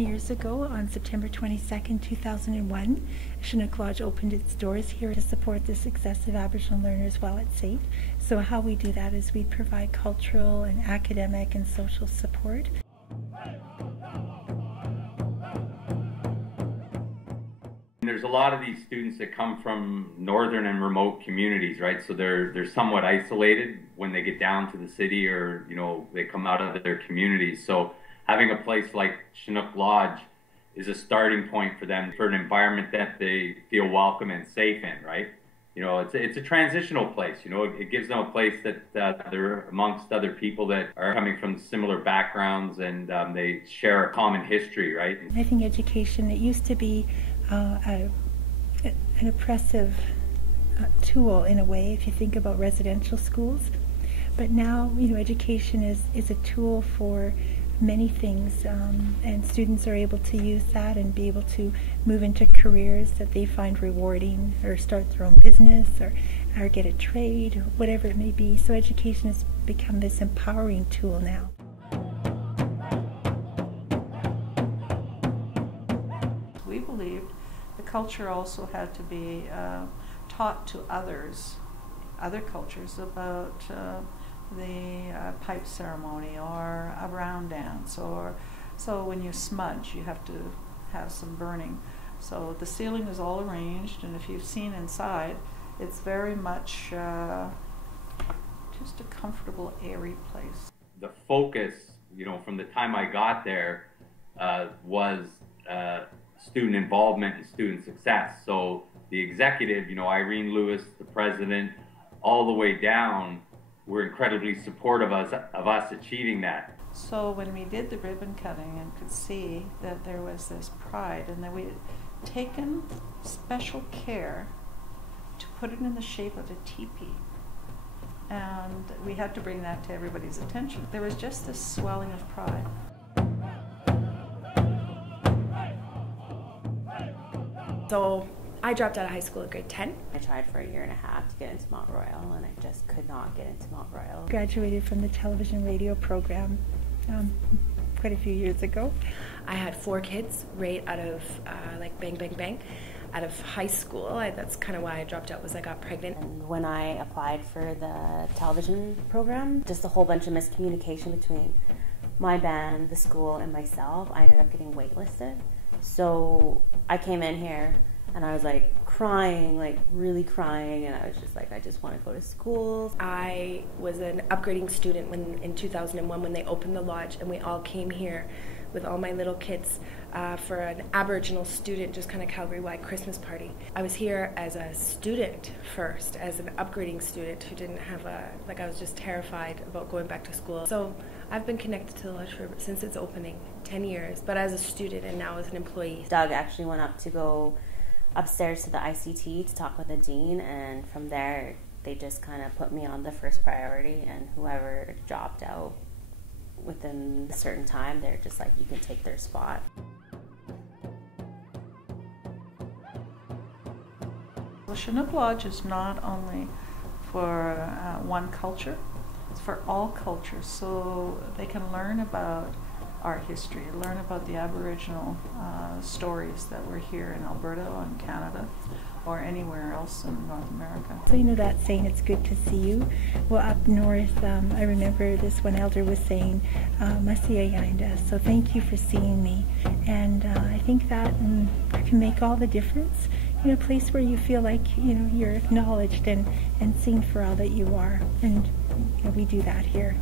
10 years ago, on September 22nd, 2001, Chinook Lodge opened its doors here to support the success of Aboriginal learners while at SAIT. So how we do that is we provide cultural and academic and social support. There's a lot of these students that come from northern and remote communities, right? So they're somewhat isolated when they get down to the city, or they come out of their communities. So having a place like Chinook Lodge is a starting point for them, for an environment that they feel welcome and safe in, right? It's a transitional place. It gives them a place that they're amongst other people that are coming from similar backgrounds, and they share a common history, right? I think education, it used to be an oppressive tool in a way, if you think about residential schools. But now, education is a tool for many things, and students are able to use that and be able to move into careers that they find rewarding, or start their own business, or get a trade, whatever it may be. So education has become this empowering tool now. We believed the culture also had to be taught to other cultures, about the pipe ceremony, or a round dance, or so when you smudge you have to have some burning. So the ceiling is all arranged, and if you've seen inside, it's very much just a comfortable, airy place. The focus, from the time I got there, was student involvement and student success. So the executive, Irene Lewis, the president, all the way down, were incredibly supportive of us achieving that. So when we did the ribbon cutting and could see that there was this pride, and that we had taken special care to put it in the shape of a teepee, and we had to bring that to everybody's attention. There was just this swelling of pride. So I dropped out of high school at grade 10. I tried for a year and a half to get into Mount Royal, and I just could not get into Mount Royal. Graduated from the television radio program quite a few years ago. I had 4 kids right out of like bang, bang, bang, out of high school. That's kind of why I dropped out, was I got pregnant. And when I applied for the television program, just a whole bunch of miscommunication between my band, the school, and myself. I ended up getting waitlisted. So I came in here and I was like crying, like really crying, and I was just like, I just want to go to school. I was an upgrading student in 2001 when they opened the lodge, and we all came here with all my little kids for an Aboriginal student, just kind of Calgary-wide Christmas party. I was here as a student first, as an upgrading student who didn't have I was just terrified about going back to school. So I've been connected to the lodge since its opening, 10 years, but as a student and now as an employee. Doug actually went up to go upstairs to the ICT to talk with the dean, and from there they just kind of put me on the first priority, and whoever dropped out within a certain time, they're just like, you can take their spot. Well, Chinook Lodge is not only for one culture, it's for all cultures, so they can learn about our history, learn about the Aboriginal stories that were here in Alberta or in Canada or anywhere else in North America. So that saying, it's good to see you. Well, up north, I remember this one elder was saying, Masiya Yinda, so thank you for seeing me. And I think that can make all the difference in a place where you feel like you're acknowledged and seen for all that you are. And we do that here.